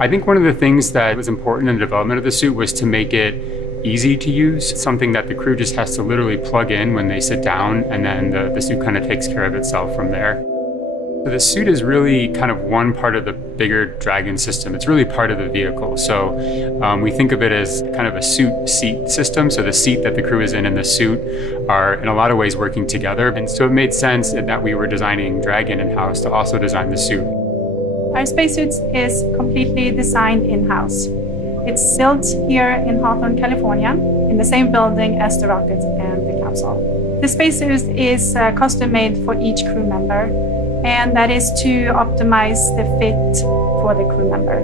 I think one of the things that was important in the development of the suit was to make it easy to use, something that the crew just has to literally plug in when they sit down, and then the suit kind of takes care of itself from there. So the suit is really kind of one part of the bigger Dragon system. It's really part of the vehicle. So we think of it as kind of a suit-seat system. So the seat that the crew is in and the suit are in a lot of ways working together. And so it made sense that we were designing Dragon in-house to also design the suit. Our spacesuit is completely designed in-house. It's built here in Hawthorne, California, in the same building as the rocket and the capsule. The spacesuit is custom-made for each crew member, and that is to optimize the fit for the crew member.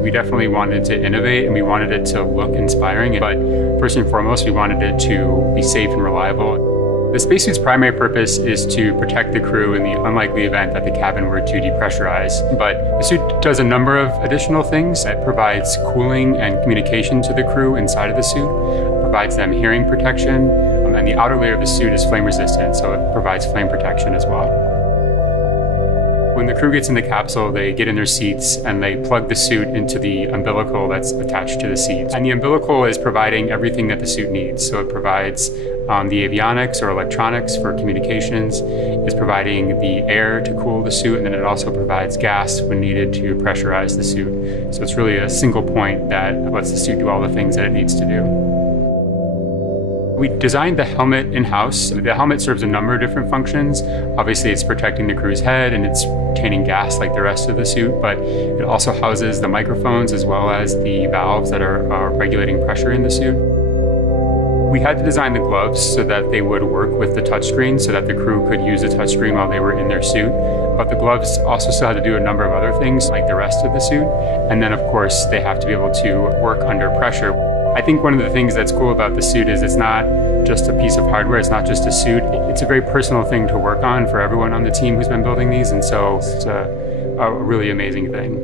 We definitely wanted to innovate, and we wanted it to look inspiring, but first and foremost, we wanted it to be safe and reliable. The spacesuit's primary purpose is to protect the crew in the unlikely event that the cabin were to depressurize. But the suit does a number of additional things. It provides cooling and communication to the crew inside of the suit, provides them hearing protection, and the outer layer of the suit is flame resistant, so it provides flame protection as well. When the crew gets in the capsule, they get in their seats and they plug the suit into the umbilical that's attached to the seat. And the umbilical is providing everything that the suit needs. So it provides the avionics or electronics for communications, it's providing the air to cool the suit, and then it also provides gas when needed to pressurize the suit. So it's really a single point that lets the suit do all the things that it needs to do. We designed the helmet in-house. The helmet serves a number of different functions. Obviously, it's protecting the crew's head and it's retaining gas like the rest of the suit, but it also houses the microphones as well as the valves that are regulating pressure in the suit. We had to design the gloves so that they would work with the touchscreen so that the crew could use the touchscreen while they were in their suit. But the gloves also still had to do a number of other things like the rest of the suit. And then, of course, they have to be able to work under pressure. I think one of the things that's cool about the suit is it's not just a piece of hardware, it's not just a suit. It's a very personal thing to work on for everyone on the team who's been building these, and so it's a really amazing thing.